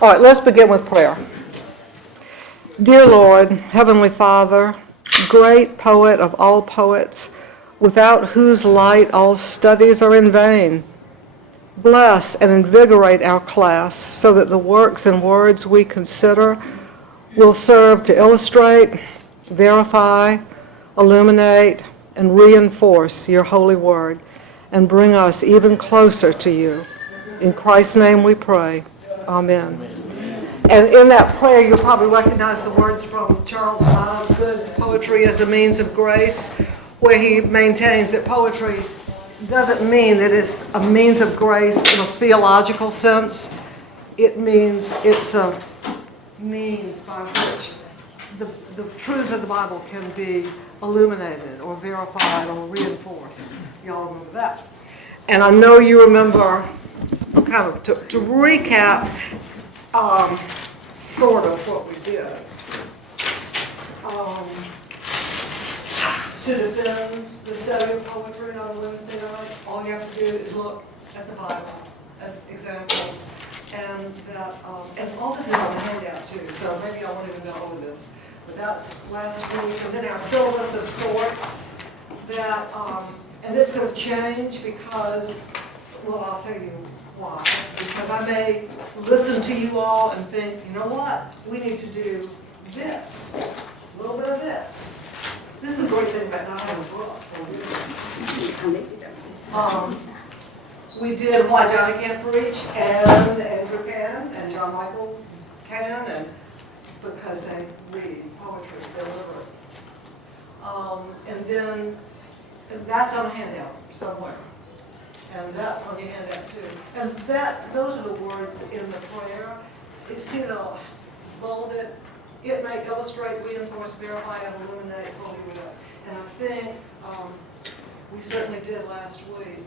All right, let's begin with prayer. Dear Lord, Heavenly Father, great poet of all poets, without whose light all studies are in vain, bless and invigorate our class so that the works and words we consider will serve to illustrate, verify, illuminate, and reinforce your holy word, and bring us even closer to you. In Christ's name we pray. Amen. And in that prayer, you'll probably recognize the words from Charles Osgood's Poetry as a Means of Grace, where he maintains that poetry doesn't mean that it's a means of grace in a theological sense. It means it's a means by which the truths of the Bible can be illuminated or verified or reinforced. Y'all remember that? And I know you remember, kind of to recap, sort of what we did. To defend the study of poetry on Wednesday night, all you have to do is look at the Bible as examples. And that, and all this is on the handout too, so maybe I won't even go over this. But that's last week, and then our syllabus of sorts that, and it's going to change because, well, I'll tell you why. Because I may listen to you all and think, you know what, we need to do this, a little bit of this. This is the great thing about not having a book. We did Why Johnny Can't Preach, and Andrew can, and John Michael can, and because they read poetry, they deliver it. And then that's on a handout somewhere. And that's on your handout too. And those are the words in the prayer. You see the bolded, it may illustrate, reinforce, verify, and illuminate Holy Writ. And I think we certainly did last week.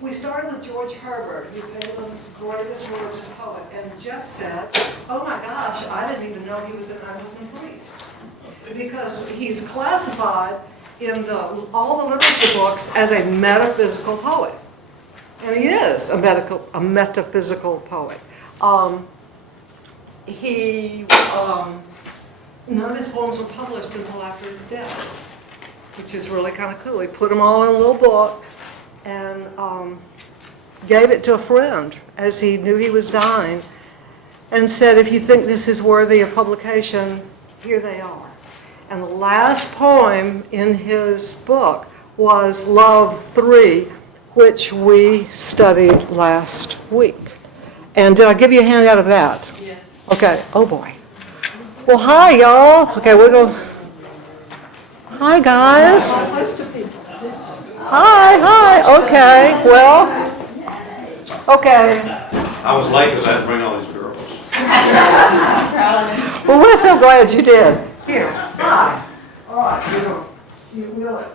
We started with George Herbert, who's England's greatest religious poet. And Jeff said, oh my gosh, I didn't even know he was an Anglican priest. Because he's classified in all the literature books as a metaphysical poet. And he is a metaphysical poet. None of his poems were published until after his death, which is really kind of cool. He put them all in a little book and gave it to a friend as he knew he was dying and said, if you think this is worthy of publication, here they are. And the last poem in his book was Love 3, which we studied last week. And did I give you a handout of that? Yes. Okay. Oh, boy. Well, hi, y'all. Okay, we're going. Hi, guys. Hi. Okay. Well, okay. I was late because I had to bring all these girls. Well, we're so glad you did. Here. Hi. All right. You will it.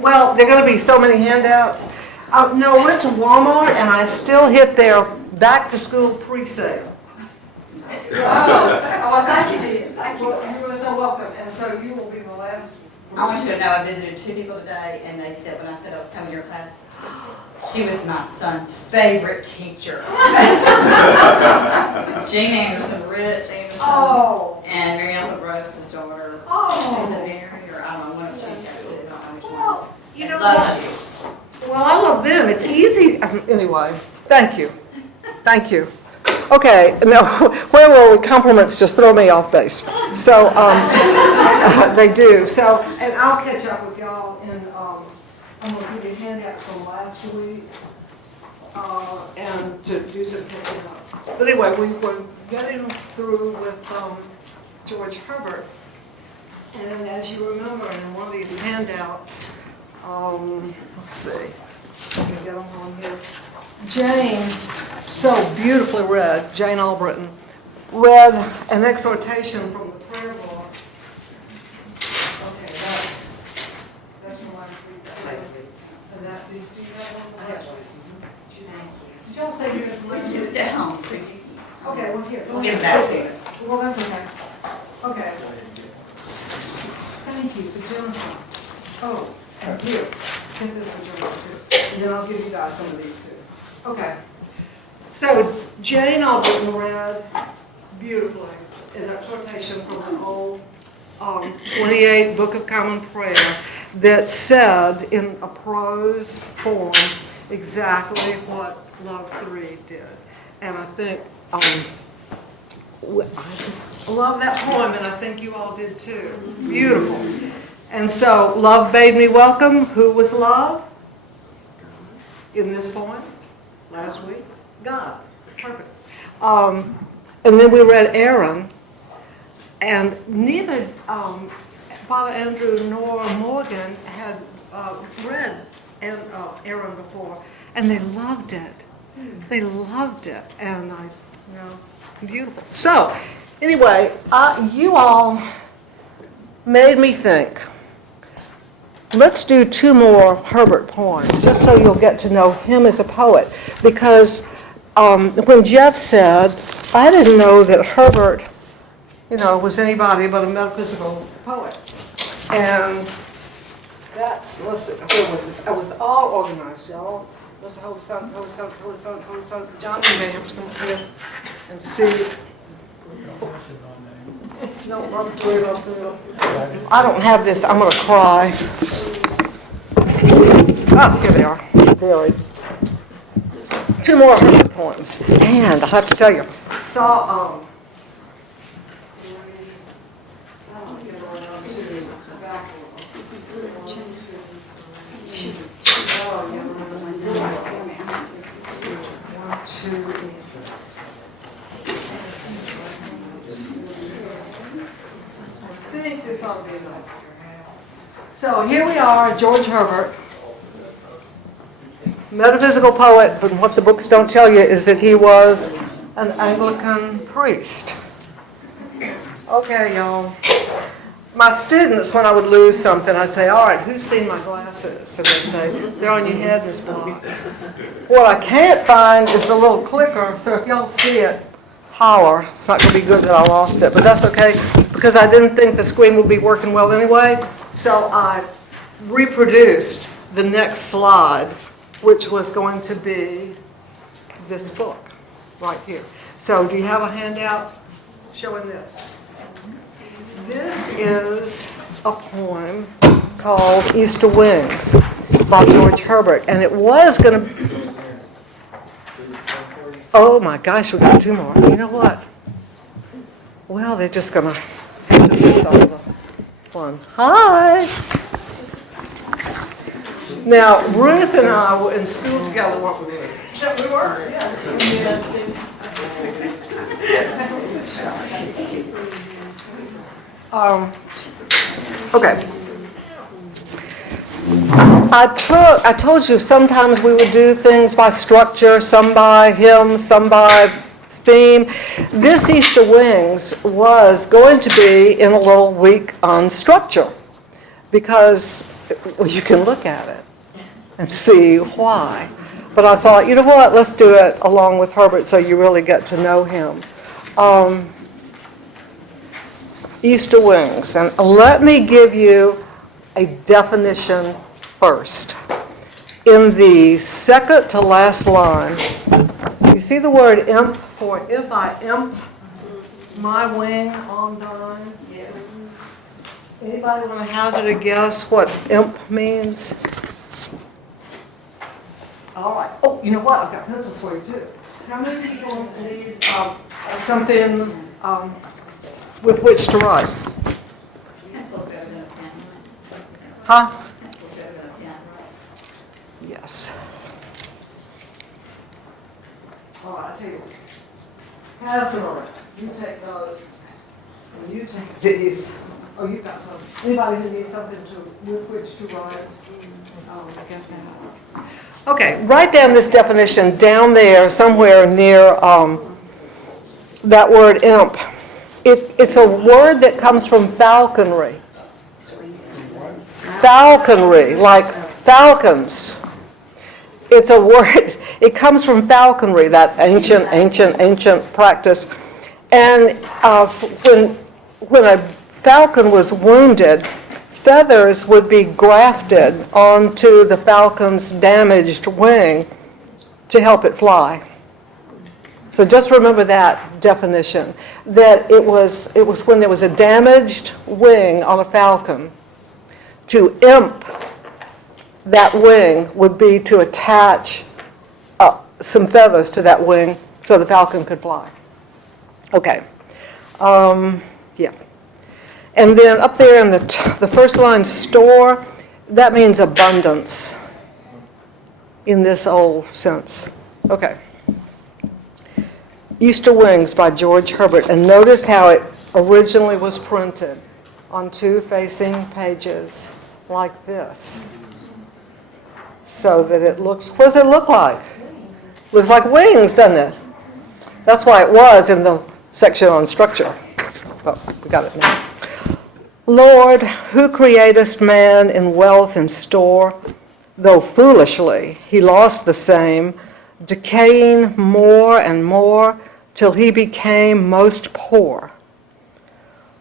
Well, there are going to be so many handouts. No, I went to Walmart and I still hit their back-to-school pre-sale. Well, thank you, dear. Thank you. Well, you are so welcome, and so you will be the last. I want you to know I visited 2 people today, and they said, when I said I was coming to your class, she was my son's favorite teacher. It's Jean Anderson, Rich Anderson, and Mary Ellen Rose's daughter. Is it Mary, or I don't know, one of she's got two, I don't know which one. Well, you know Love what? Well, I love them. It's easy. Anyway, thank you. Thank you. Okay, now, where were we? Compliments just throw me off base. So, they do. So, and I'll catch up with y'all I'm going to give you handouts from last week and to do some catching up. But anyway, we were getting through with George Herbert. And as you remember in one of these handouts, let's see, I can get them on here. Jane, so beautifully read, Jane Albritton, read an exhortation from the prayer book. Okay, that's from last week. And that, do you have one from last week? Did y'all say yours from last week? It's at home. Okay, well here. We'll get it back to you. Well, that's okay. Okay. Thank you for Jennifer. Oh, and here, take this for Jennifer too. And then I'll give you guys some of these too. Okay. So Jane Auburn read beautifully an exhortation from an old 28 Book of Common Prayer that said in a prose form exactly what Love 3 did. And I think I just love that poem, and I think you all did too. Beautiful. And so love bade me welcome. Who was love in this poem last week? God. Perfect. And then we read Aaron, and neither Father Andrew nor Morgan had read Aaron before, and they loved it. They loved it, and beautiful. So, anyway, you all made me think. Let's do 2 more Herbert poems, just so you'll get to know him as a poet. Because when Jeff said, I didn't know that Herbert, was anybody but a metaphysical poet. And let's see, where was this? I was all organized, y'all. There's the Holy Son, Holy Son, Holy Son, Holy Son. John, you may have to come up here and see. No, run through it. I don't have this. I'm going to cry. Oh, here they are. Really. 2 more Herbert poems. And I have to tell you, saw I think this ought to be enough. So here we are, George Herbert, metaphysical poet, but what the books don't tell you is that he was an Anglican priest. Okay, y'all. My students, when I would lose something, I'd say, all right, who's seen my glasses? And they'd say, they're on your head, Miss Bloch. What I can't find is the little clicker, so if y'all see it, holler. It's not going to be good that I lost it, but that's okay, because I didn't think the screen would be working well anyway. So I reproduced the next slide, which was going to be this book right here. So do you have a handout showing this? This is a poem called Easter Wings by George Herbert, and it was going to... Oh my gosh, we got 2 more. You know what? Well, they're just going to have to miss all the fun. Hi! Now, Ruth and I were in school together, weren't we? Yeah, we were, yes. Okay. I told you sometimes we would do things by structure, some by hymn, some by theme. This Easter Wings was going to be in a little week on structure because you can look at it and see why. But I thought, you know what, let's do it along with Herbert so you really get to know him. Easter Wings. And let me give you a definition first. In the second to last line, you see the word imp for if I imp my wing on thine? Yeah. Anybody want to hazard a guess what imp means? All right. Oh, you know what? I've got pencils for you too. How many people need something with which to write? Pencil's better than a pen. Huh? Pencil's better than a pen. Yes. All right, I'll tell you. Casimir, you take those, and you take these. Oh, you got some. Anybody who needs something with which to write? Oh, I got that. Okay, write down this definition down there somewhere near that word imp. It's a word that comes from falconry. Falconry, like falcons. It's a word, it comes from falconry, that ancient practice. And when a falcon was wounded, feathers would be grafted onto the falcon's damaged wing to help it fly. So just remember that definition, that it was when there was a damaged wing on a falcon. To imp that wing would be to attach some feathers to that wing so the falcon could fly. Okay. Yeah. And then up there in the first line, store, that means abundance in this old sense. Okay. Easter Wings by George Herbert. And notice how it originally was printed on 2 facing pages like this. So that it looks, what does it look like? Looks like wings, doesn't it? That's why it was in the section on structure. Oh, we got it now. Lord, who createst man in wealth and store, though foolishly he lost the same, decaying more and more till he became most poor.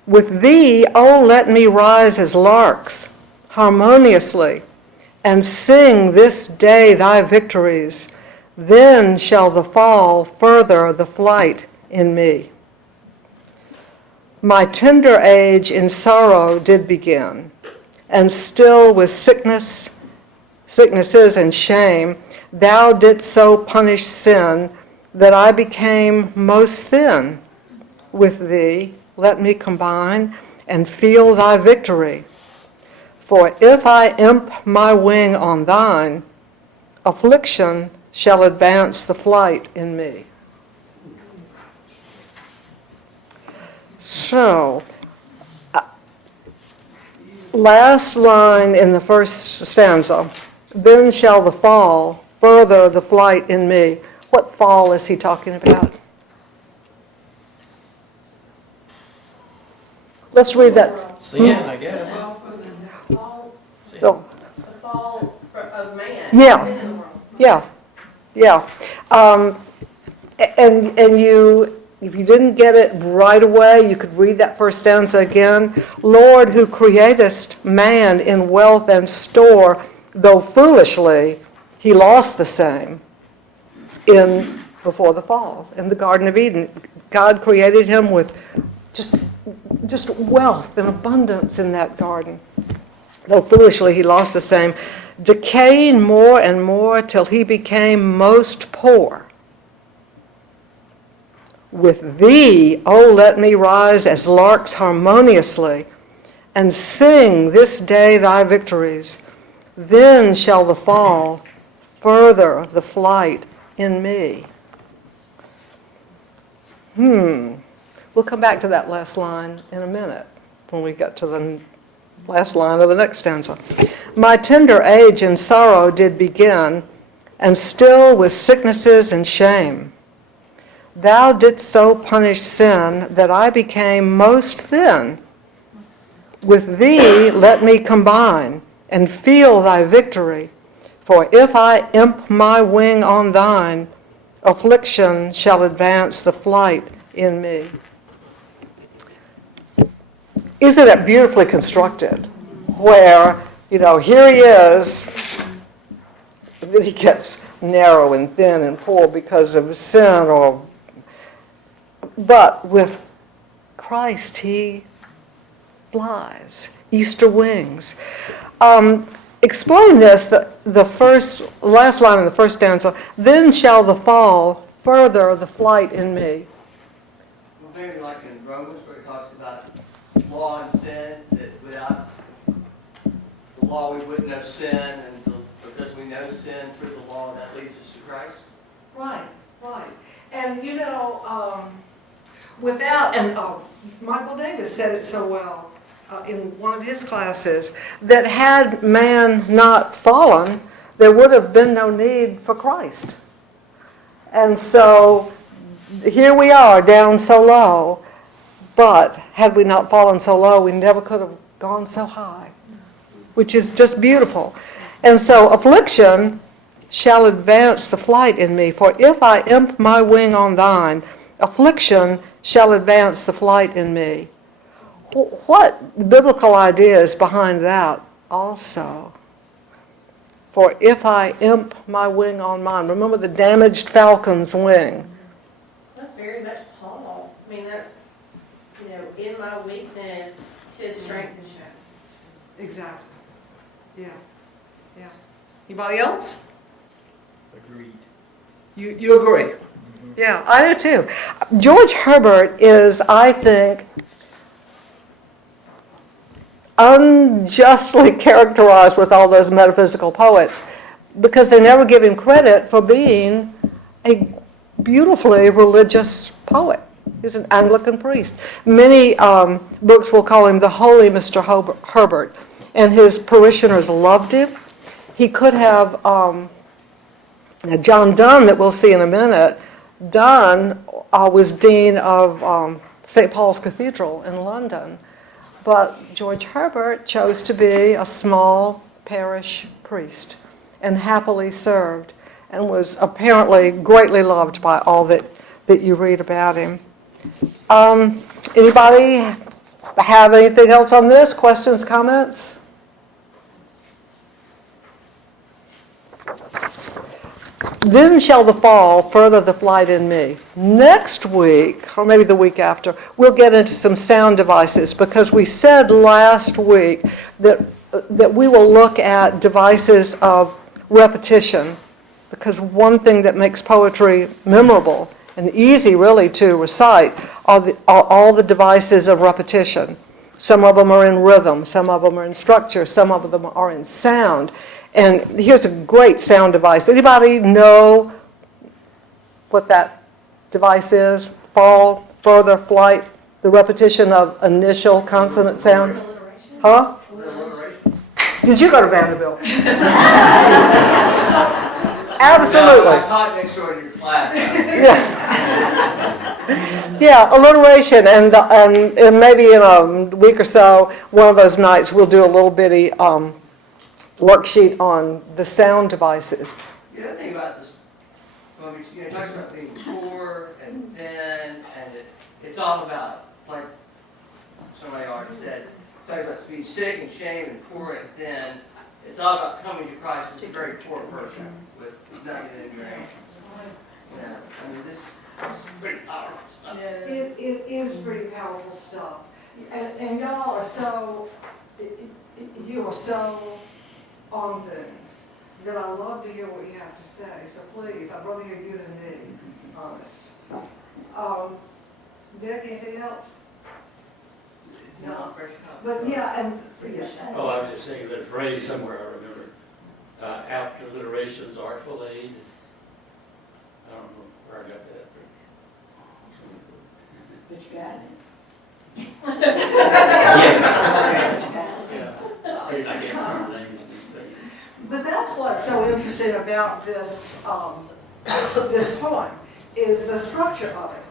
With thee, oh, let me rise as larks, harmoniously, and sing this day thy victories. Then shall the fall further the flight in me. My tender age in sorrow did begin, and still with sicknesses and shame, thou didst so punish sin that I became most thin. With thee, let me combine and feel thy victory. For if I imp my wing on thine, affliction shall advance the flight in me. So, last line in the first stanza, then shall the fall further the flight in me. What fall is he talking about? Let's read that. Sin, I guess. Oh, The fall of man. Yeah. Sin in the world. yeah. And you, if you didn't get it right away, you could read that first stanza again. Lord, who createst man in wealth and store, though foolishly he lost the same before the fall in the Garden of Eden. God created him with just wealth and abundance in that garden. Though foolishly he lost the same, decaying more and more till he became most poor. With thee, oh, let me rise as larks harmoniously, and sing this day thy victories. Then shall the fall further the flight in me. We'll come back to that last line in a minute when we get to the last line of the next stanza. My tender age in sorrow did begin, and still with sicknesses and shame. Thou didst so punish sin that I became most thin. With thee let me combine and feel thy victory. For if I imp my wing on thine, affliction shall advance the flight in me. Isn't it beautifully constructed? Where, here he is, then he gets narrow and thin and poor because of sin, but with Christ he flies. Easter wings. Explain this, the last line in the first stanza, then shall the fall further the flight in me. Well, maybe like in Romans where it talks about law and sin, that without the law we wouldn't know sin, and because we know sin through the law, that leads us to Christ. Right. And Michael Davis said it so well in one of his classes, that had man not fallen, there would have been no need for Christ. And so here we are down so low, but had we not fallen so low, we never could have gone so high, which is just beautiful. And so affliction shall advance the flight in me, for if I imp my wing on thine, affliction shall advance the flight in me. What biblical idea is behind that also? For if I imp my wing on mine, remember the damaged falcon's wing. very much Paul. I mean, that's, in my weakness, his strength is shown. Exactly. Yeah. Yeah. Anybody else? Agreed. You agree? Yeah, I do too. George Herbert is, I think, unjustly characterized with all those metaphysical poets because they never give him credit for being a beautifully religious poet. He's an Anglican priest. Many books will call him the Holy Mr. Herbert, and his parishioners loved him. He could have, now John Donne, that we'll see in a minute, Donne was dean of St. Paul's Cathedral in London, but George Herbert chose to be a small parish priest and happily served and was apparently greatly loved by all that you read about him. Anybody have anything else on this? Questions, comments? Then shall the fall further the flight in me. Next week, or maybe the week after, we'll get into some sound devices because we said last week that we will look at devices of repetition because one thing that makes poetry memorable and easy really to recite are all the devices of repetition. Some of them are in rhythm, some of them are in structure, some of them are in sound. And here's a great sound device. Anybody know what that device is? Fall, further, flight, the repetition of initial consonant sounds? Huh? Did you go to Vanderbilt? Absolutely. No, I taught next door to your class. Yeah. Yeah, alliteration, and maybe in a week or so, one of those nights, we'll do a little bitty worksheet on the sound devices. The other thing about this, it talks about being poor and thin, and it's all about, like somebody already said, talking about being sick and shamed and poor and thin. It's all about coming to Christ as a very poor person with nothing in your hands. Yeah, I mean, this is pretty powerful stuff. It is pretty powerful stuff. And y'all are so, you are so on things that I love to hear what you have to say. So please, I'd rather hear you than me, honest. Dick, anything else? No, fresh cut. But yeah, and yes. Oh, I was just saying that phrase somewhere I remember. After alliterations, artful aid. I don't know where I got that. But you got it. Yeah. I can't remember names of these things. But that's what's so interesting about this this poem is the structure of it.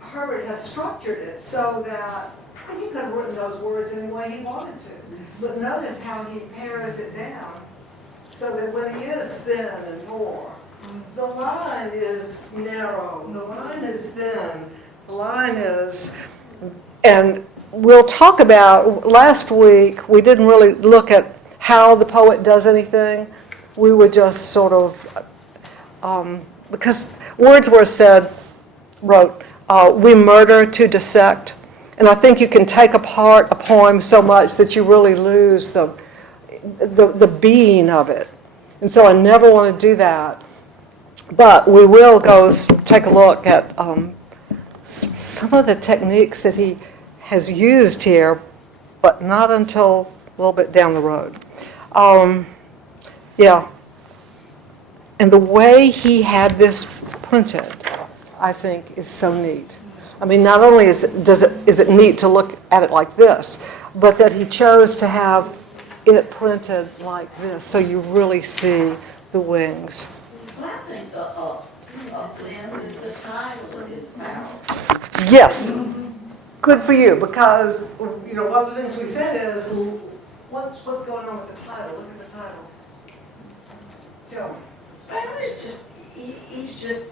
Herbert has structured it so that he could have written those words any way he wanted to. But notice how he pares it down so that when he is thin and poor, the line is narrow, the line is thin, the line is, and we'll talk about, last week, we didn't really look at how the poet does anything. We were just sort of, because Wordsworth wrote, we murder to dissect. And I think you can take apart a poem so much that you really lose the being of it. And so I never want to do that. But we will go take a look at some of the techniques that he has used here, but not until a little bit down the road. Yeah. And the way he had this printed, I think, is so neat. I mean, not only is it neat to look at it like this, but that he chose to have it printed like this, so you really see the wings. Well, I think the title is powerful. Yes, good for you, because one of the things we said is, what's going on with the title? Look at the title. Tell me. Well, it's just,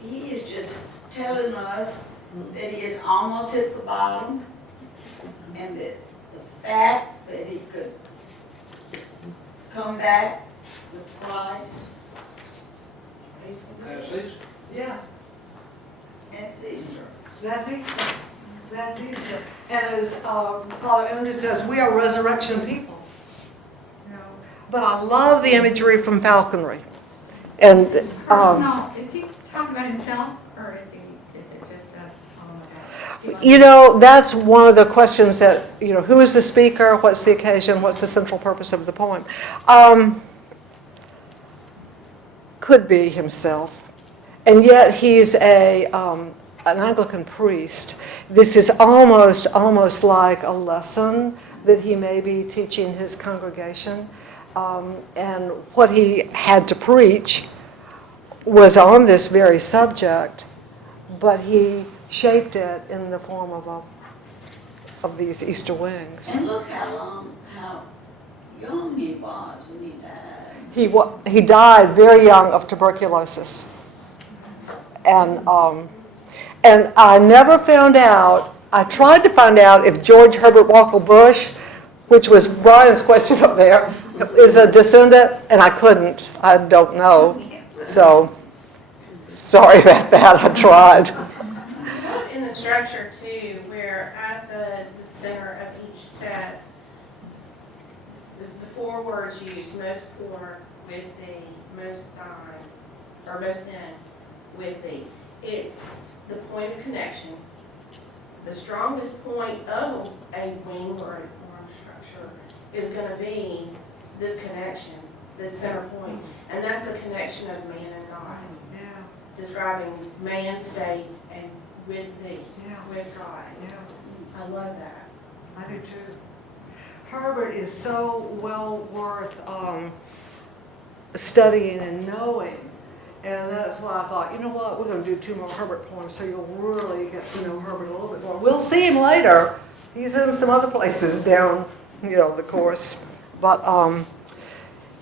he is just telling us that he had almost hit the bottom, and that the fact that he could come back with Christ, That's Easter. Yeah, And it's Easter. that's Easter. That's Easter. And as Father Andrew says, we are resurrection people. You know, but I love the imagery from falconry. And Is this personal, is he talking about himself, or is it just a poem about? you know, that's one of the questions that, you know, who is the speaker? What's the occasion? What's the central purpose of the poem? Could be himself. And yet he's an Anglican priest. This is almost like a lesson that he may be teaching his congregation. And what he had to preach was on this very subject, but he shaped it in the form of these Easter wings. And look how young he was when he died. He died very young of tuberculosis. And I never found out, I tried to find out if George Herbert Walker Bush, which was Brian's question up there, is a descendant, and I couldn't. I don't know. So, sorry about that, I tried. In the structure too, where at the center of each set, the four words used, most poor, with thee, most thine, or most thin, with thee. It's the point of connection. The strongest point of a wing or an arm structure is going to be this connection, this center point. And that's the connection of man and God. Yeah, Describing man's state and with thee, yeah, with God. yeah. I love that. I do too. Herbert is so well worth studying and knowing. And that's why I thought, you know what, we're going to do 2 more Herbert poems so you'll really get to know Herbert a little bit more. We'll see him later. He's in some other places down, the course. But,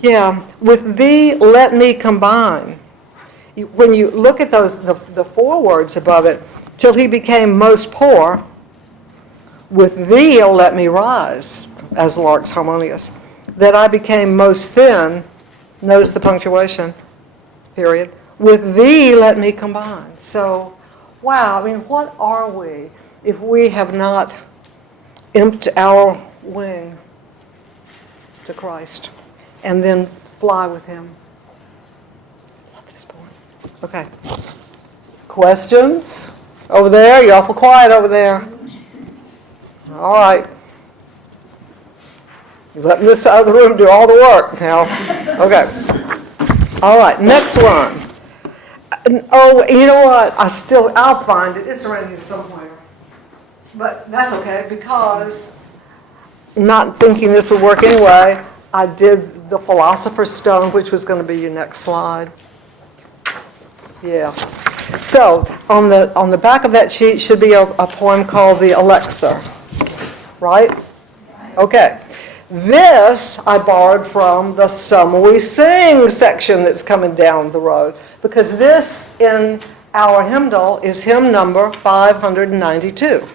yeah, with thee, let me combine. When you look at those, the 4 words above it, till he became most poor, with thee, oh, let me rise, as larks harmonious, that I became most thin, notice the punctuation, period, with thee let me combine. So, wow, I mean, what are we if we have not emptied our wing to Christ and then fly with him? Love this poem. Okay. Questions? Over there? You're awful quiet over there. All right. You're letting this side of the room do all the work now. Okay. All right, next one. Oh, you know what? I'll find it. It's around here somewhere. But that's okay, because not thinking this would work anyway, I did the Philosopher's Stone, which was going to be your next slide. Yeah. So on the back of that sheet should be a poem called The Elixir. Right? Okay. This I borrowed from the Some We Sing section that's coming down the road, because this in our hymnal is hymn number 592.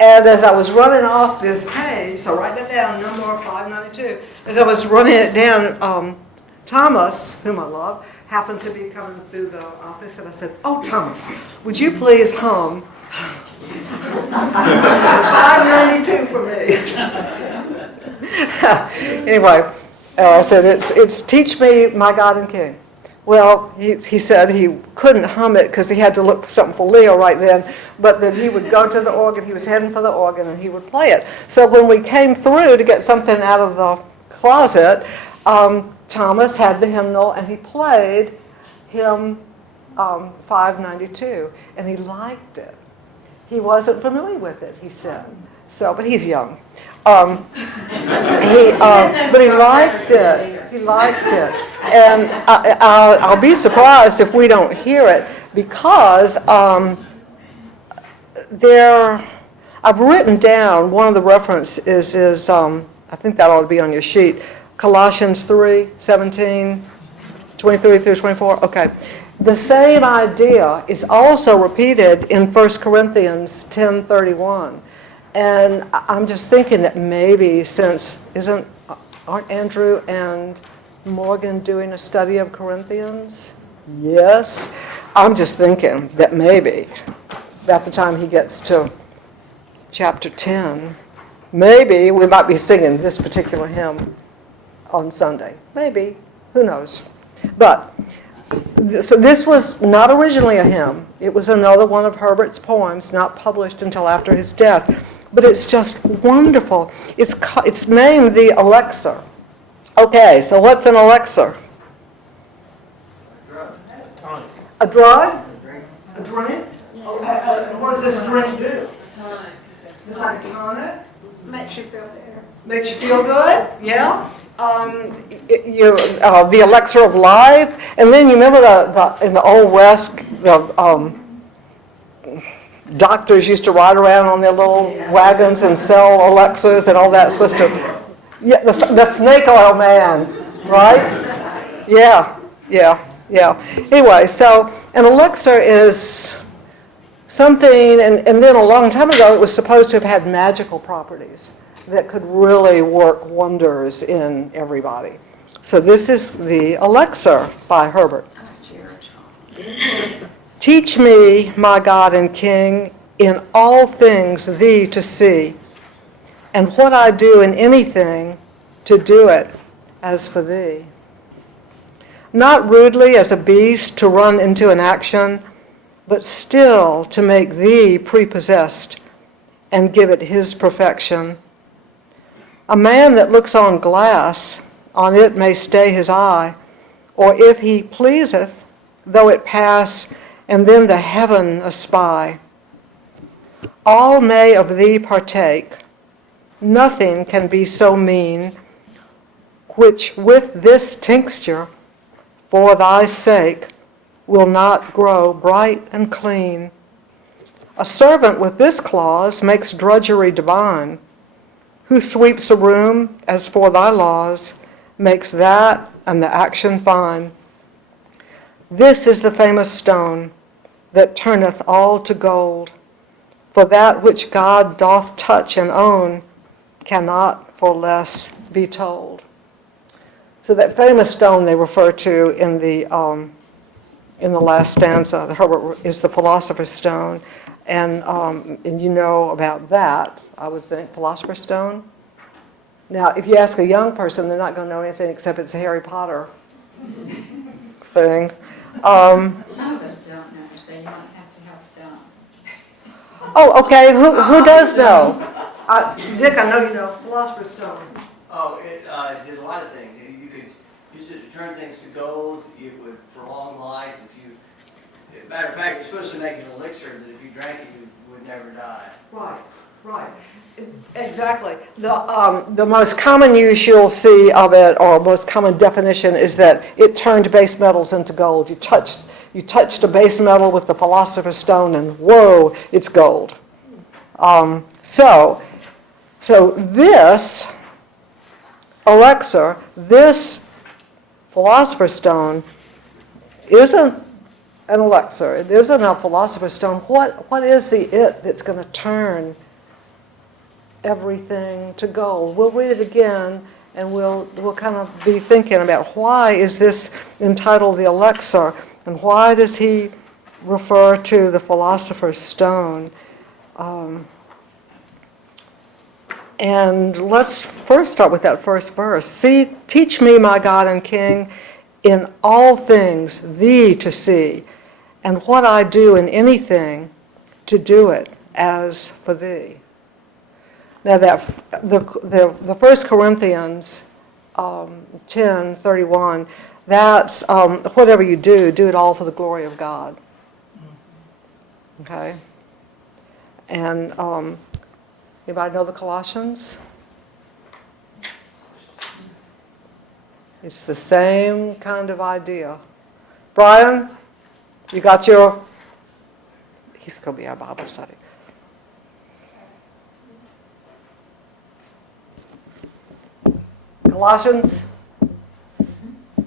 And as I was running off this page, so write that down, number 592, as I was running it down, Thomas, whom I love, happened to be coming through the office, and I said, "Oh, Thomas, would you please hum 592 for me?" Anyway, I said, it's Teach Me, My God and King. Well, he said he couldn't hum it because he had to look for something for Leo right then, but that he would go to the organ, he was heading for the organ, and he would play it. So when we came through to get something out of the closet, Thomas had the hymnal, and he played hymn 592, and he liked it. He wasn't familiar with it, he said. So, but he's young. But he liked it. He liked it. And I'll be surprised if we don't hear it, because I've written down, one of the references is I think that ought to be on your sheet, Colossians 3:17, 23 through 24. Okay. The same idea is also repeated in 1 Corinthians 10:31. And I'm just thinking that maybe since aren't Andrew and Morgan doing a study of Corinthians? Yes. I'm just thinking that maybe at the time he gets to chapter 10, maybe we might be singing this particular hymn on Sunday. Maybe. Who knows? But, so this was not originally a hymn. It was another one of Herbert's poems, not published until after his death. But it's just wonderful. It's named the Elixir. Okay, so what's an elixir? A drug? A drink? Okay, what does this drink do? It's like a tonic? Makes you feel better. Makes you feel good? Yeah. The elixir of life. And then you remember in the Old West, the doctors used to ride around on their little wagons and sell elixirs and all that. Supposed to, yeah, the snake oil man, right? Yeah. Anyway, so an elixir is something, and then a long time ago it was supposed to have had magical properties that could really work wonders in everybody. So this is the Elixir by Herbert. Teach me, my God and King, in all things thee to see, and what I do in anything to do it as for thee. Not rudely as a beast to run into an action, but still to make thee prepossessed and give it his perfection. A man that looks on glass, on it may stay his eye, or if he pleaseth, though it pass, and then the heaven espy. All may of thee partake, nothing can be so mean, which with this tincture, for thy sake, will not grow bright and clean. A servant with this clause makes drudgery divine, who sweeps a room as for thy laws, makes that and the action fine. This is the famous stone that turneth all to gold, for that which God doth touch and own cannot for less be told. So that famous stone they refer to in the last stanza, the Herbert, is the Philosopher's Stone, and you know about that, I would think, Philosopher's Stone. Now, if you ask a young person, they're not going to know anything except it's a Harry Potter thing. Some of us don't know, so you might have to help us out. Oh, okay. Who does know? Dick, I know you know Philosopher's Stone. Oh, it did a lot of things. You could use it to turn things to gold. It would prolong life. Matter of fact, it's supposed to make an elixir that if you drank it, you would never die. Right. Exactly. The most common use you'll see of it, or most common definition, is that it turned base metals into gold. You touched a base metal with the Philosopher's Stone, and whoa, it's gold. So this elixir, this Philosopher's Stone, isn't an elixir. It isn't a Philosopher's Stone. What is the it that's going to turn everything to gold? We'll read it again, and we'll kind of be thinking about why is this entitled the Elixir, and why does he refer to the Philosopher's Stone? And let's first start with that first verse. See, teach me, my God and King, in all things thee to see, and what I do in anything to do it as for thee. Now that the 1 Corinthians 10:31, that's whatever you do it all for the glory of God. Okay? And anybody know the Colossians? It's the same kind of idea. Brian, you got your... He's going to be our Bible study. Colossians?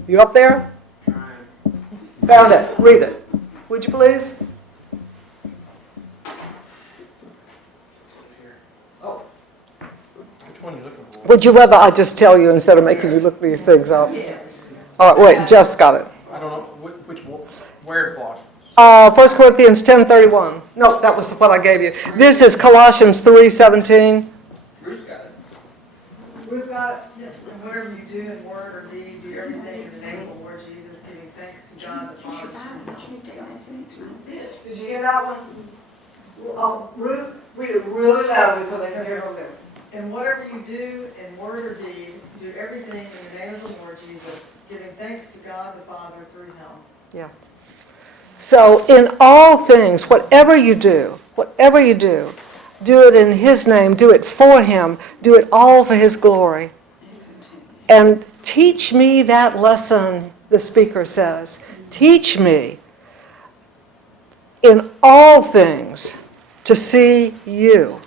You up there? Found it. Read it. Would you please? Oh. Which one are you looking for? Would you rather I just tell you instead of making you look these things up? All right, wait, Jeff's got it. I don't know, which one? Where Colossians? 1 Corinthians 10:31. No, that was what I gave you. This is Colossians 3:17. Bruce got it. We've got Yes, and whatever you do in word or deed, do everything in the name of the Lord Jesus, giving thanks to God the Father. That's it. Did you hear that one? Ruth, read it really loudly so they can hear it over there. And whatever you do in word or deed, do everything in the name of the Lord Jesus, giving thanks to God the Father through Him. Yeah. So in all things, whatever you do, do it in His name, do it for Him, do it all for His glory. And teach me that lesson, the speaker says. Teach me in all things to see you.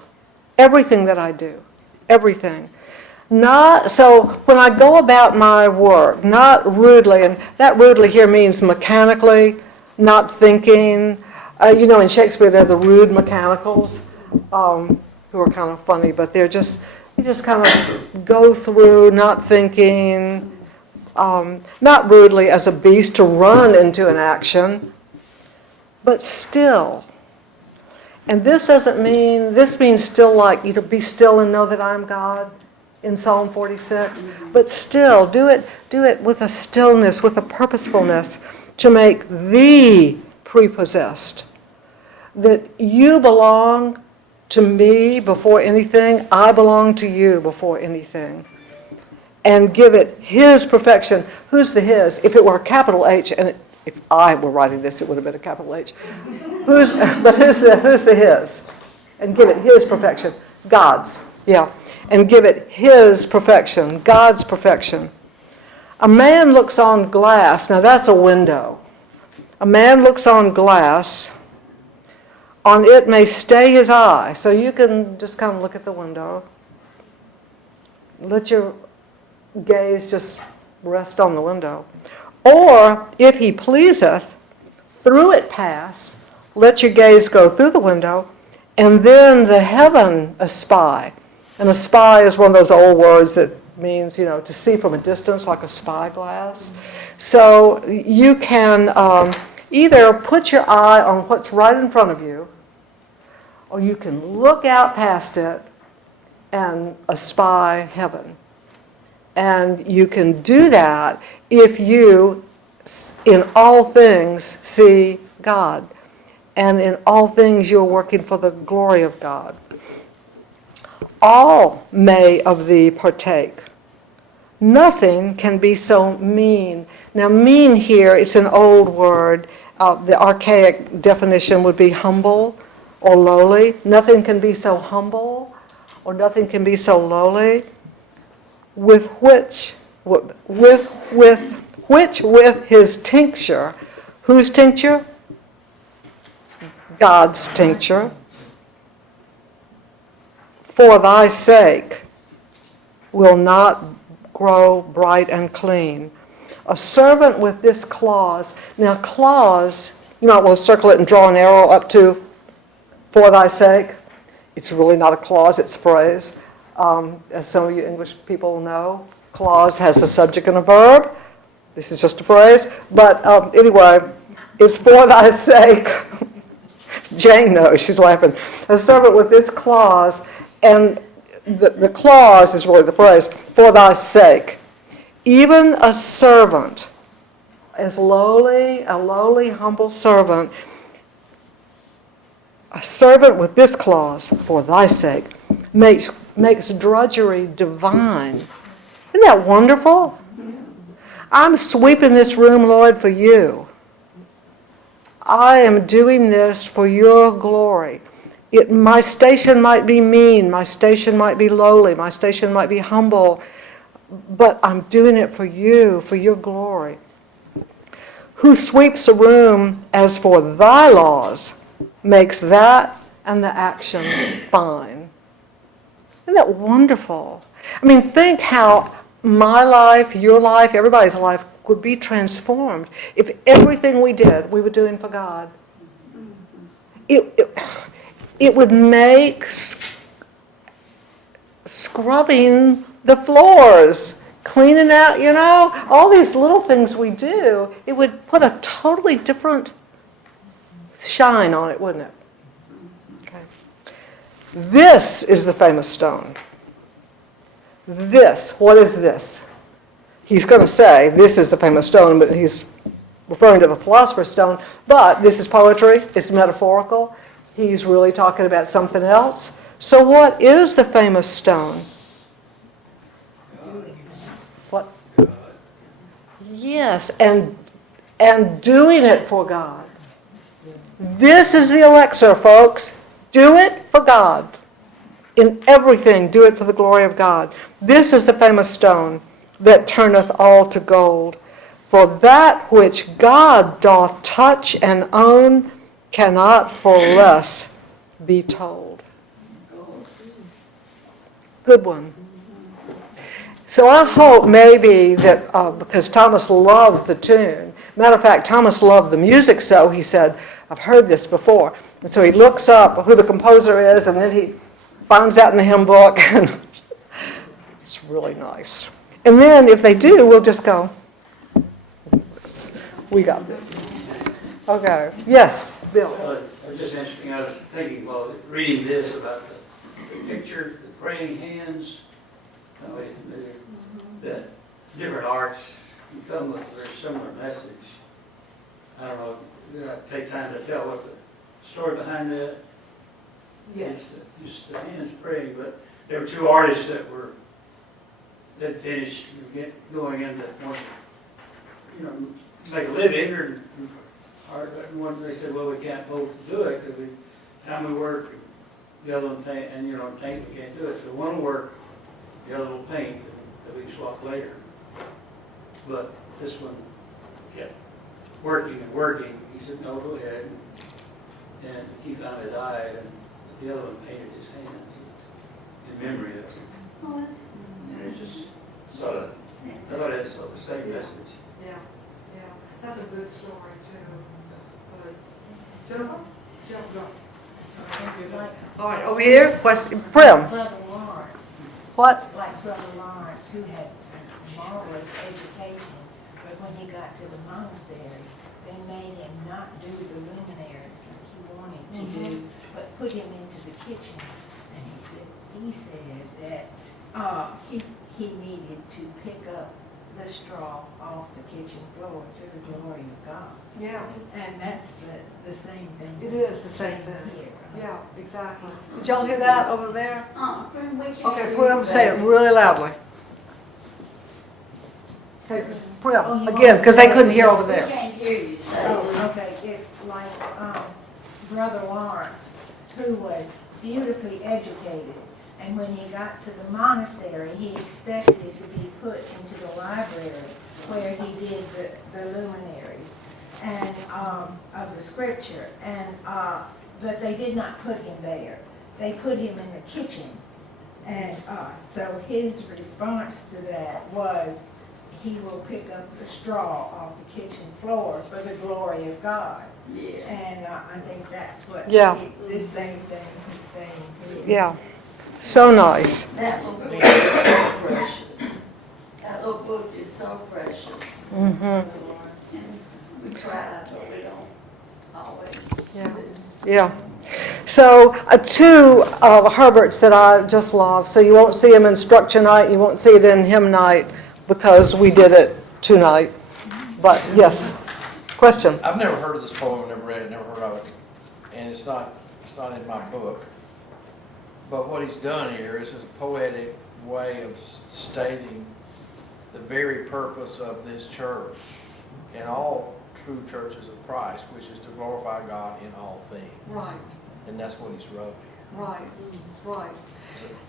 Everything that I do. Everything. So when I go about my work, not rudely, and that rudely here means mechanically, not thinking. In Shakespeare they're the rude mechanicals, who are kind of funny, but you just kind of go through, not thinking, not rudely as a beast to run into an action, but still. And this means still like, be still and know that I'm God in Psalm 46. But still, do it with a stillness, with a purposefulness to make thee prepossessed. That you belong to me before anything, I belong to you before anything. And give it His perfection. Who's the His? If it were a capital H, and if I were writing this, it would have been a capital H. Who's the His? And give it His perfection. God's, yeah. And give it His perfection, God's perfection. A man looks on glass. Now that's a window. A man looks on glass. On it may stay his eye. So you can just kind of look at the window. Let your gaze just rest on the window. Or, if he pleaseth, through it pass, let your gaze go through the window, and then the heaven espy. And a spy is one of those old words that means, to see from a distance, like a spyglass. So you can either put your eye on what's right in front of you, or you can look out past it and espy heaven. And you can do that if you, in all things, see God. And in all things you're working for the glory of God. All may of thee partake. Nothing can be so mean. Now mean here, it's an old word. The archaic definition would be humble or lowly. Nothing can be so humble or nothing can be so lowly. With his tincture. Whose tincture? God's tincture. For thy sake will not grow bright and clean. A servant with this clause. Now clause, you might want to circle it and draw an arrow up to for thy sake. It's really not a clause, it's a phrase. As some of you English people know, clause has a subject and a verb. This is just a phrase. But anyway, it's for thy sake. Jane knows, she's laughing. A servant with this clause, and the clause is really the phrase, for thy sake. Even a servant, a lowly, humble servant, a servant with this clause, for thy sake, makes drudgery divine. Isn't that wonderful? I'm sweeping this room, Lord, for you. I am doing this for your glory. My station might be mean, my station might be lowly, my station might be humble, but I'm doing it for you, for your glory. Who sweeps a room as for thy laws, makes that and the action fine. Isn't that wonderful? I mean, think how my life, your life, everybody's life would be transformed if everything we did, we were doing for God. It would make scrubbing the floors cleaning out, all these little things we do, it would put a totally different shine on it, wouldn't it? Okay. This is the famous stone. This, what is this? He's going to say this is the famous stone, but he's referring to the philosopher's stone. But this is poetry, it's metaphorical. He's really talking about something else. So what is the famous stone? What? Yes, and doing it for God. This is the elixir, folks. Do it for God. In everything, do it for the glory of God. This is the famous stone that turneth all to gold. For that which God doth touch and own cannot for less be told. Good one. So I hope maybe that, because Thomas loved the tune, matter of fact, Thomas loved the music, so he said, I've heard this before. And so he looks up who the composer is, and then he finds out in the hymn book, and it's really nice. And then if they do, we'll just go, we got this. Okay. Yes, Bill. It was just interesting. I was thinking while reading this about the picture, the praying hands, that different arts can come with a very similar message. I don't know, take time to tell what the story behind that. Yes. It's just the hands praying, but there were two artists that finished going into one, make a living, or one they said, well, we can't both do it because time we work, the other one paint, and paint we can't do it. So one will work, the other will paint, that we can swap later. But this one kept working and working. He said, no, go ahead. And he finally died, and the other one painted his hands in memory of him. And it just sort of, I thought it had sort of the same message. Yeah, yeah. That's a good story, too. Jennifer? Jennifer, go. All right, over here, question, Prim. Brother Lawrence, What? like Brother Lawrence, who had a marvelous education, but when he got to the monastery, they made him not do the luminaries like he wanted to do, but put him into the kitchen. And he said that he needed to pick up the straw off the kitchen floor to the glory of God. Yeah, And that's the same thing. it is the same thing. Here. Yeah, exactly. Did y'all hear that over there? Friend, we can't Okay, hear Prim, you say it better. really loudly. Okay, Prim, again, because they couldn't hear over We there. can't hear you say it. Oh, okay, it's like Brother Lawrence, who was beautifully educated, and when he got to the monastery, he expected to be put into the library where he did the luminaries and of the scripture, and but they did not put him there. They put him in the kitchen, and so his response to that was, he will pick up the straw off the kitchen floor for the glory of God. Yeah. And I think that's what Yeah. this same thing he's saying here. Yeah, so nice. That little book is so precious. That little book is so precious. Mm-hmm. And we try, but we don't always. Yeah. Yeah. So two Herberts that I just love. So you won't see them in structure night. You won't see it in hymn night because we did it tonight. But yes, question. I've never heard of this poem, never read it, never heard of it, and it's not in my book. But what he's done here is a poetic way of stating the very purpose of this church and all true churches of Christ, which is to glorify God in all things. Right, And that's what he's wrote here. right, right.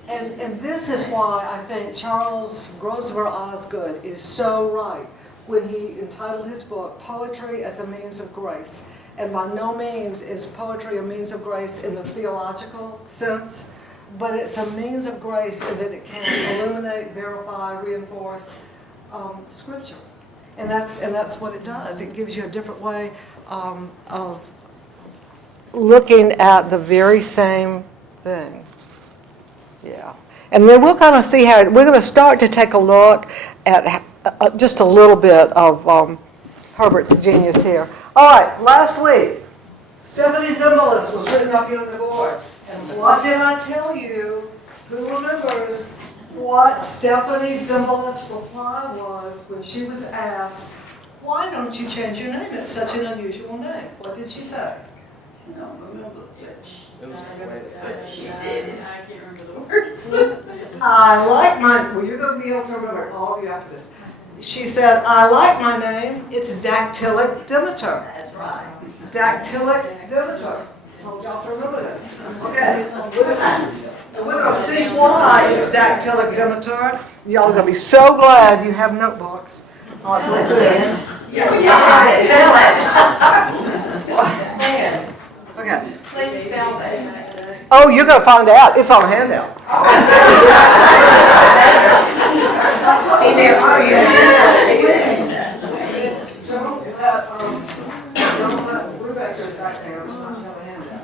And this is why I think Charles Grosvenor Osgood is so right when he entitled his book, Poetry as a Means of Grace. And by no means is poetry a means of grace in the theological sense, but it's a means of grace in that it can illuminate, verify, reinforce Scripture. And that's what it does. It gives you a different way of looking at the very same thing. Yeah. And then we'll kind of see how, we're going to start to take a look at just a little bit of Herbert's genius here. All right, last week, Stephanie Zimbalist was written up here on the board. And what did I tell you? Who remembers what Stephanie Zimbalist's reply was when she was asked, why don't you change your name? It's such an unusual name. What did she say? I don't remember, but It was the way that- she did it. I can't remember the words. I like my, well, you're going to be able to remember it, all of you after this. She said, I like my name. It's dactylic Demeter. That's right. Dactylic Demeter. Told y'all to remember this. Okay. We're going to see why it's dactylic Demeter. Y'all are going to be so glad you have notebooks. All right, let's do it. Okay. Please spell that. Oh, you're going to find out. It's on a handout. Don't let Rebecca's back there. It's not have a handout.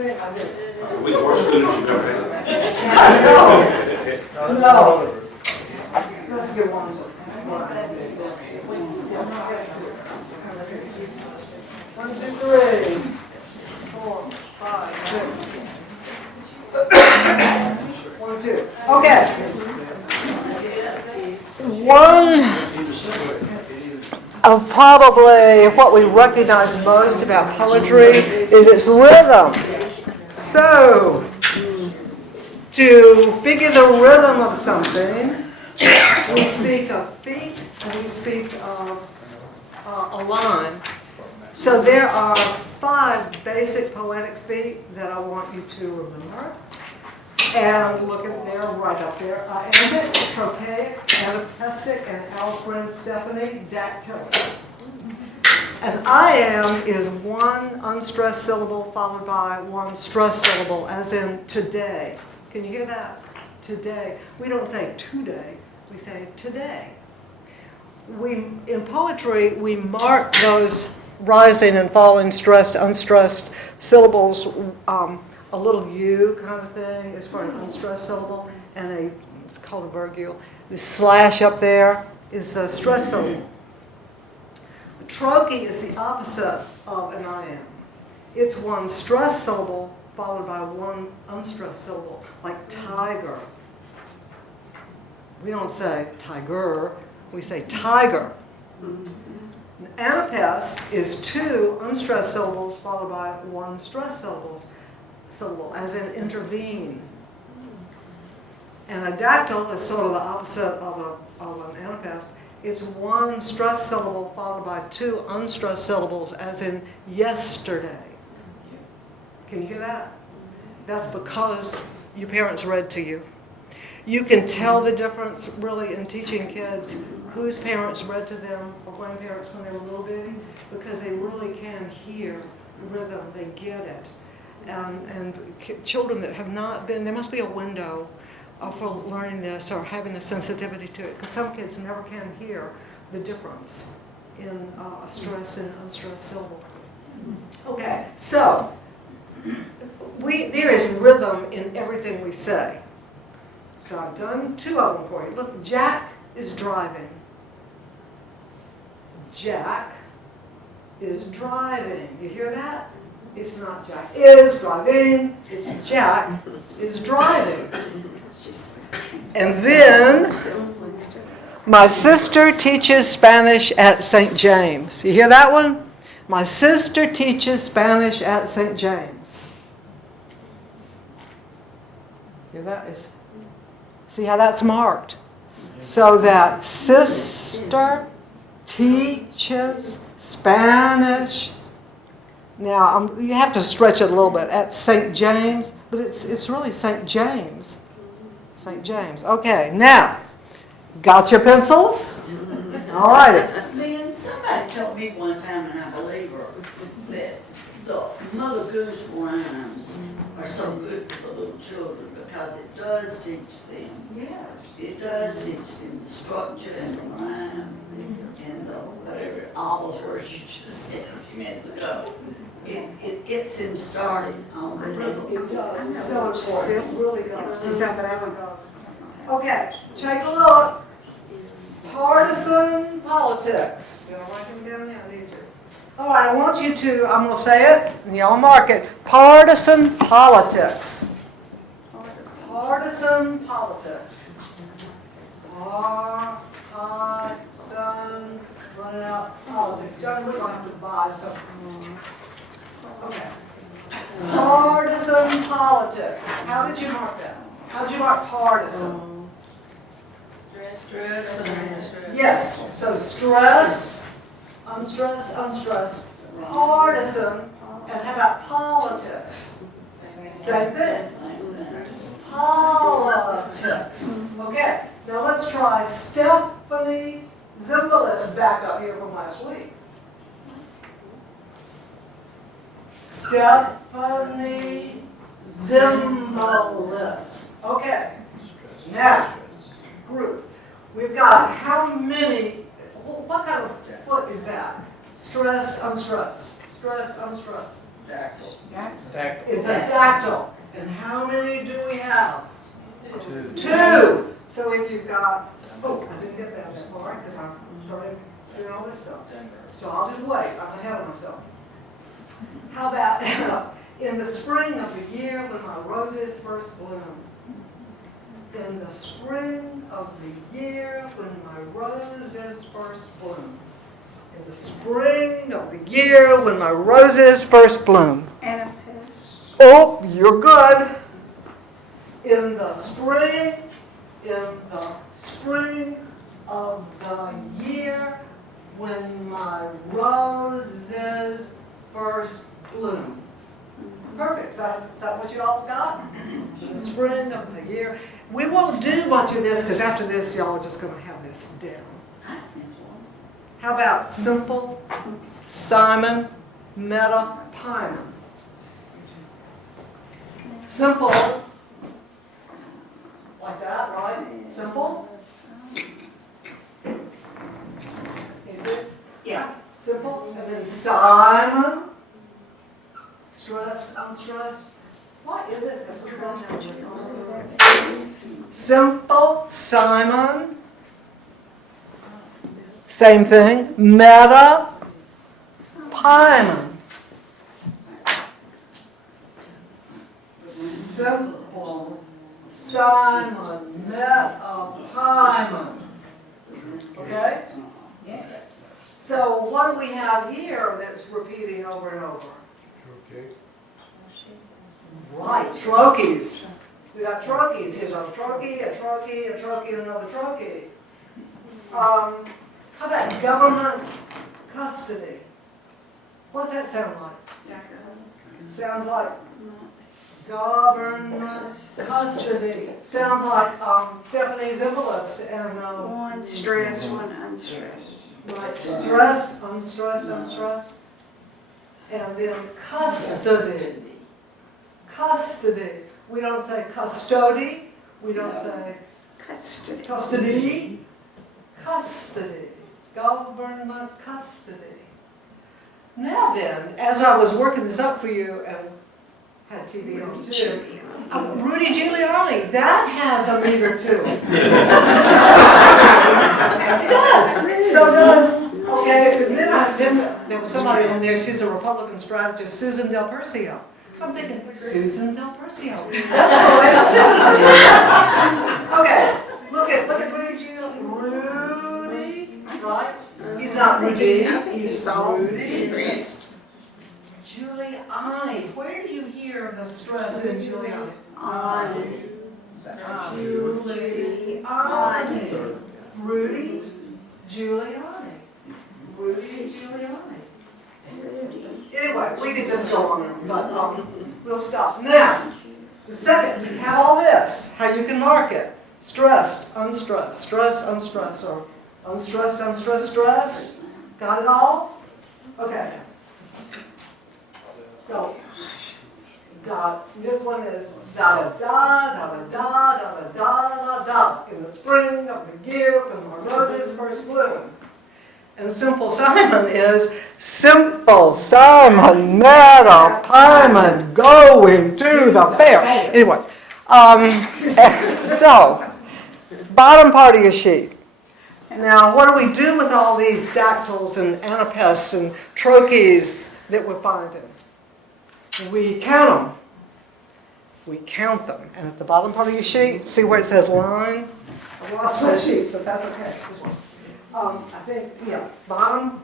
I did. We're the worst students you've ever had. No. Let's get one. 1, 2, 3, 4, 5, 6. 1, 2. Okay. One of probably what we recognize most about poetry is its rhythm. So, to figure the rhythm of something, we speak of feet and we speak of a line. So there are 5 basic poetic feet that I want you to remember. And look at there, right up there. Iambic, trochaic, anapestic, and Alfred, Stephanie, dactylic. And iamb is one unstressed syllable followed by one stressed syllable, as in today. Can you hear that? Today. We don't say today, we say today. In poetry, we mark those rising and falling, stressed, unstressed syllables. A little U kind of thing is for an unstressed syllable, and it's called a virgule. The slash up there is the stressed syllable. A trochee is the opposite of an iamb. It's one stressed syllable followed by one unstressed syllable, like tiger. We don't say tiger, we say tiger. An anapest is 2 unstressed syllables followed by one stressed syllable, as in intervene. And a dactyl is sort of the opposite of an anapest. It's one stressed syllable followed by 2 unstressed syllables, as in yesterday. Can you hear that? That's because your parents read to you. You can tell the difference really in teaching kids whose parents read to them or grandparents when they were little bitty, because they really can hear rhythm, they get it. And children that have not been, there must be a window for learning this or having a sensitivity to it, because some kids never can hear the difference in a stressed and unstressed syllable. Okay, so there is rhythm in everything we say. So I've done 2 of them for you. Look, Jack is driving. Jack is driving. You hear that? It's not Jack is driving. It's Jack is driving. And then my sister teaches Spanish at St. James. You hear that one? My sister teaches Spanish at St. James. Hear that? See how that's marked? So that sister teaches Spanish. Now, you have to stretch it a little bit. At St. James, but it's really St. James. St. James. Okay, now, got your pencils? All righty. Lynn, somebody told me one time, and I believe her, that the Mother Goose rhymes are so good for the little children because it does teach them. Yes. It does teach them the structure and the rhyme and the whatever, all those words you just said a few minutes ago. It gets them started on the rhythm. It does. So important. It really does. She's up, but I It don't- does. Okay, take a look. Partisan politics. You don't write them down now, did you? All right, I want you to, I'm going to say it, and y'all mark it. Partisan politics. Partisan politics. Partisan, running out politics. John, we're going to have to buy something. Okay. Partisan politics. How did you mark that? How did you mark partisan? Yes, so stress, unstressed, partisan, and how about politics? Same thing. Politics. Okay, now let's try Stephanie Zimbalist back up here from last week. Stephanie Zimbalist. Okay, now, group. We've got how many, what kind of foot is that? Stressed, unstressed. Stressed, unstressed. Dactyl. It's a dactyl. And how many do we have? Two. Two. So if you've got, oh, I didn't get that part because I started doing all this stuff. So I'll just wait. I'm ahead of myself. How about in the spring of the year when my roses first bloom? In the spring of the year when my roses first bloom. In the spring of the year when my roses first bloom. Oh, you're good. In the spring of the year when my roses first bloom. Perfect. Is that what you all got? In the spring of the year. We won't do much of this because after this, y'all are just going to have this down. How about simple, Simon, meta, Pyman? Simple. Like that, right? Simple? Is it? Yeah. Simple. And then Simon. Stressed, unstressed. What is it that we're going to have? Simple, Simon. Same thing. Meta, Pyman. Simple, Simon, meta, Pyman. Okay? So what do we have here that's repeating over and over? Right, trochees. We got trochees. Here's a trochee, a trochee, a trochee, and another trochee. How about government custody? What does that sound like? Sounds like government custody. Sounds like Stephanie Zimbalist and One stressed, one unstressed. right, stressed, unstressed. And then custody. Custody. We don't say custody. We don't say Custody. custody. Custody. Government custody. Now then, as I was working this up for you and had TV on too, Rudy Giuliani, that has a meter to it. It does. So does, okay, and then there was somebody on there, she's a Republican strategist, Susan Del Percio. I'm thinking, Susan Del Percio. That's okay, look at Rudy Giuliani. Rudy, right? He's not Rudy, he's Rudy. Giuliani. Where do you hear the stress in Giuliani? Giuliani. Rudy Giuliani. Rudy Giuliani. Anyway, we could just go on, but we'll stop. Now, the second, you have all this, how you can mark it. Stressed, unstressed, stressed, unstressed, or unstressed, unstressed, stressed. Got it all? Okay. So, da. This one is da da da da da da da da da da. In the spring of the year when our roses first bloom. And Simple Simon is Simple Simon met a pieman going to the fair. Anyway, so bottom part of your sheet. Now, what do we do with all these dactyls and anapests and trochees that we're finding? We count them. We count them. And at the bottom part of your sheet, see where it says line? I lost my sheets, but that's okay. This one. I think, yeah, bottom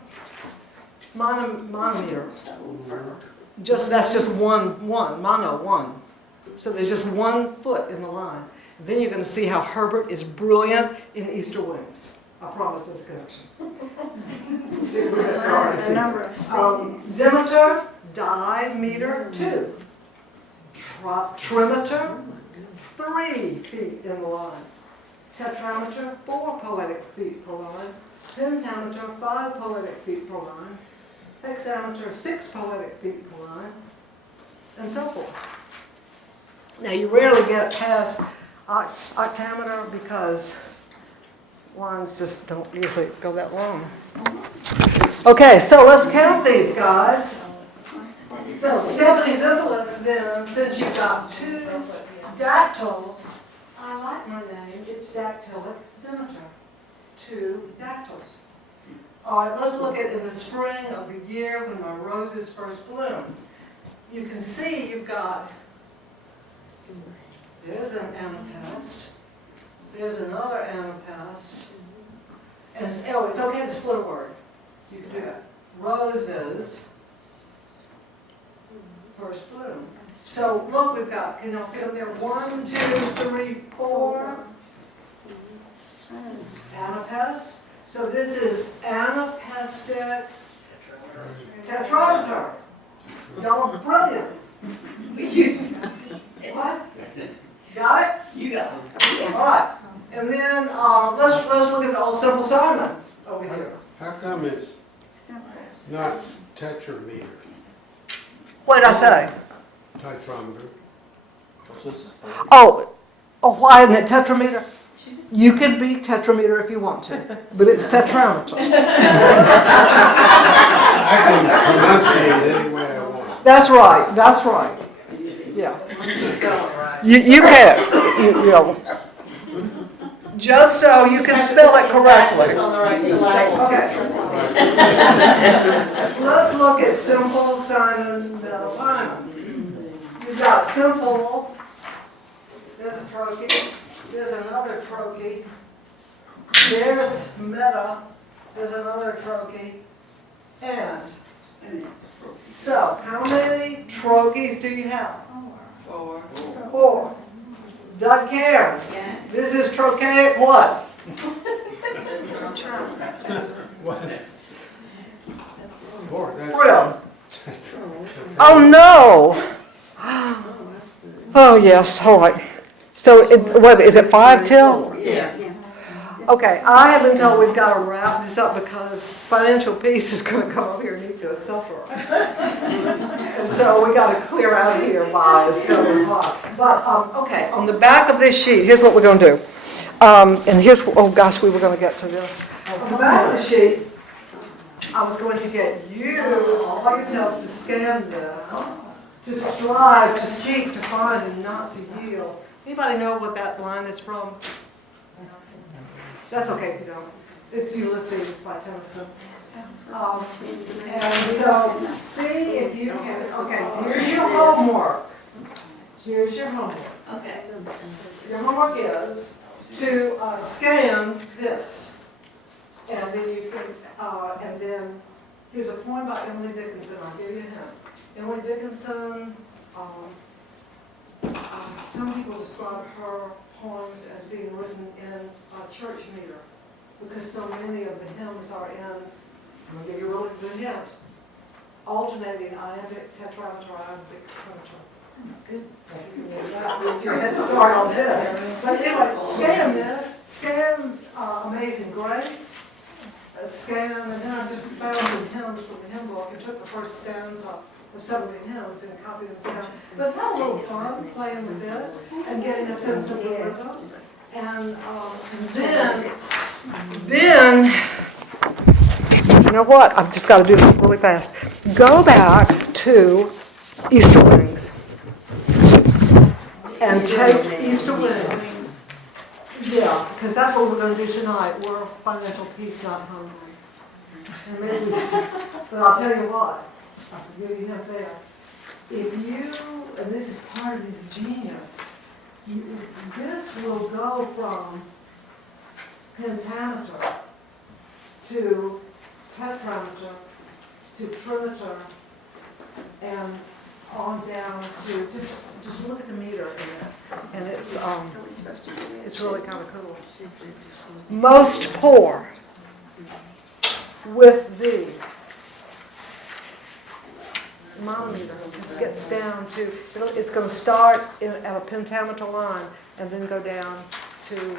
monometer. That's just one, mono, one. So there's just 1 foot in the line. Then you're going to see how Herbert is brilliant in Easter wings. I promise this connection. The number of Diameter, diameter, 2. Trimeter, 3 feet in the line. Tetrameter, 4 poetic feet per line. Pentameter, 5 poetic feet per line. Hexameter, 6 poetic feet per line. And so forth. Now you rarely get past octameter because lines just don't usually go that long. Okay, so let's count these guys. So Stephanie's Imbolus then, since you've got 2 dactyls, I like my name, it's dactylic dimeter. 2 dactyls. All right, let's look at in the spring of the year when my roses first bloom. You can see you've got, there's an anapest, there's another anapest, and it's okay to split a word. You can do that. Roses first bloom. So look, we've got, can y'all see them there? 1, 2, 3, 4. Anapest. So this is anapestic tetrameter. Y'all are brilliant. What? Got it? You got it. All right. And then let's look at the old Simple Simon over here. How come it's not tetrameter, What did I say? tetrameter? Oh, why isn't it tetrameter? You can be tetrameter if you want to, but it's tetrameter. I can pronunciate it any way I want. That's right. That's right. Yeah. You can. You know. Just so you can spell it correctly. On the right side. Okay. Let's look at Simple Simon Simon. You've got simple. There's a trochee. There's another trochee. There's meta. There's another trochee. And so, how many trochees do you have? 4. Doug cares. This is trochaic what? Lord, that's Frill. Oh no! Oh yes, all right. So, what is it 5 till? Yeah. Okay, I have been told we've got to wrap this up because financial peace is going to come over here and eat us supper. And so we got to clear out of here by 7 o'clock. But, okay, on the back of this sheet, here's what we're going to do. And here's, oh gosh, we were going to get to this. On the back of the sheet, I was going to get you, all yourselves, to scan this, to strive, to seek, to find, and not to yield. Anybody know what that line is from? That's okay if you don't. It's Ulysses by Tennyson. And so, see if you can, okay, here's your homework. Here's your homework. Okay. Your homework is to scan this. And then you can, and then, here's a poem by Emily Dickinson. I'll give you a hint. Emily Dickinson, some people describe her poems as being written in a church meter because so many of the hymns are in, I'm going to give you a really good hint, alternating iambic, tetrameter, iambic, trimeter. Good. So you can get your head start on this. But anyway, scan this, scan Amazing Grace, scan, and then I just found some hymns from the hymn book and took the first stanza of several hymns and a copy of them. But have a little fun playing with this and getting a sense of the rhythm. And then, you know what? I've just got to do this really fast. Go back to Easter Wings and take Easter Wings. Yeah, because that's what we're going to do tonight. We're financial peace, not hungry. And maybe, but I'll tell you what, I can give you him there. If you, and this is part of his genius, this will go from pentameter to tetrameter to trimeter and on down to just look at the meter in it, and it's really kind of cool. Most poor with the monitor just gets down to, it's going to start at a pentameter line and then go down to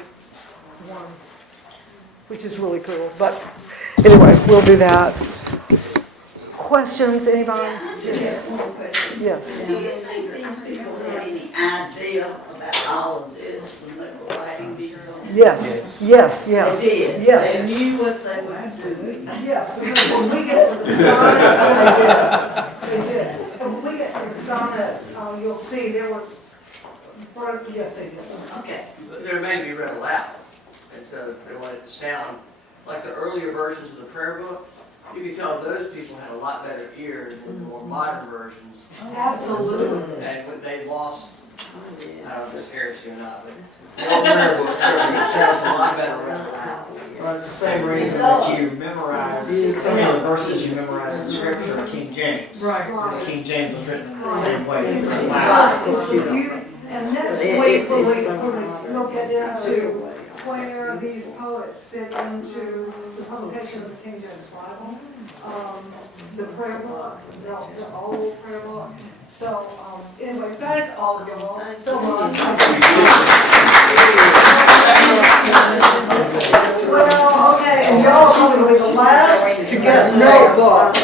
1, which is really cool. But anyway, we'll do that. Questions, anybody? Yes. Yes. Do you think these people had any idea about all of this when they were writing these? Yes, yes, yes. They did. Yes. They knew what they were doing. Yes, because when we get to the sonnet, they did. And when we get to the sonnet, you'll see there was, yes, they did. Okay. There may be read aloud, and so they wanted to sound like the earlier versions of the prayer book. You can tell those people had a lot better ear than the more modern versions. Absolutely. And when they lost, I don't know if it's heresy or not, but the old prayer book certainly sounds a lot better read aloud. Well, it's the same reason that you memorize, some of the verses you memorize in Scripture in King James. Right. Because King James was written in the same way. It's It's loud. And next week, we'll get into where these poets fit into the publication of the King James Bible, the prayer book, the old prayer book. So, anyway, thank all of y'all so much. Well, okay, and y'all are probably the last to get notebooks.